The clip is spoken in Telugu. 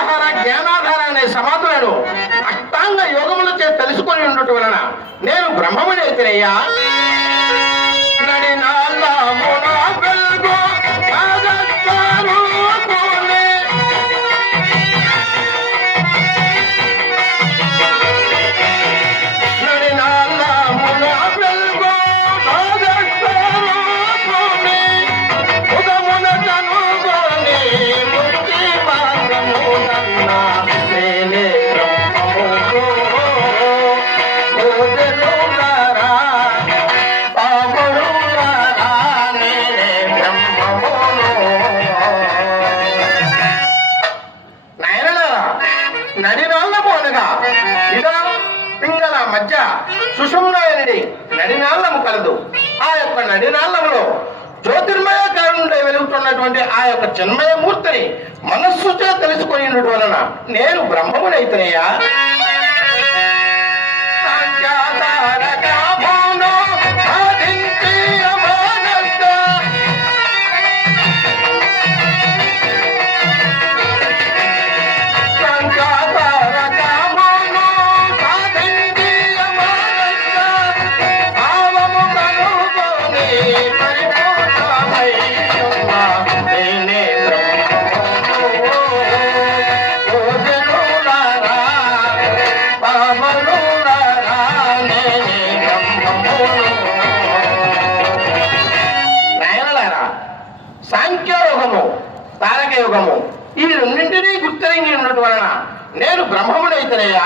మూలాధార జ్ఞానాధార అనే సమాధులను అష్టాంగ యోగములచే తెలుసుకొని ఉండటం వలన నేను బ్రహ్మముని అయితేనయ్యా. మధ్య సుషుమ్నాయనుడి నడినాళ్ళము కలదు. ఆ యొక్క నడినాళ్ళములో జ్యోతిర్మయ కారణుడై వెలుగుతున్నటువంటి ఆ యొక్క చిన్మయ మూర్తిని మనస్సుచే తెలుసుకొని వలన నేను బ్రహ్మమునైతేనయ్యా. సాంఖ్యయోగము తారకయోగము ఈ రెండింటినీ గుర్తెరిగి ఉండటం వలన నేను బ్రహ్మమునైతేనయ్యా.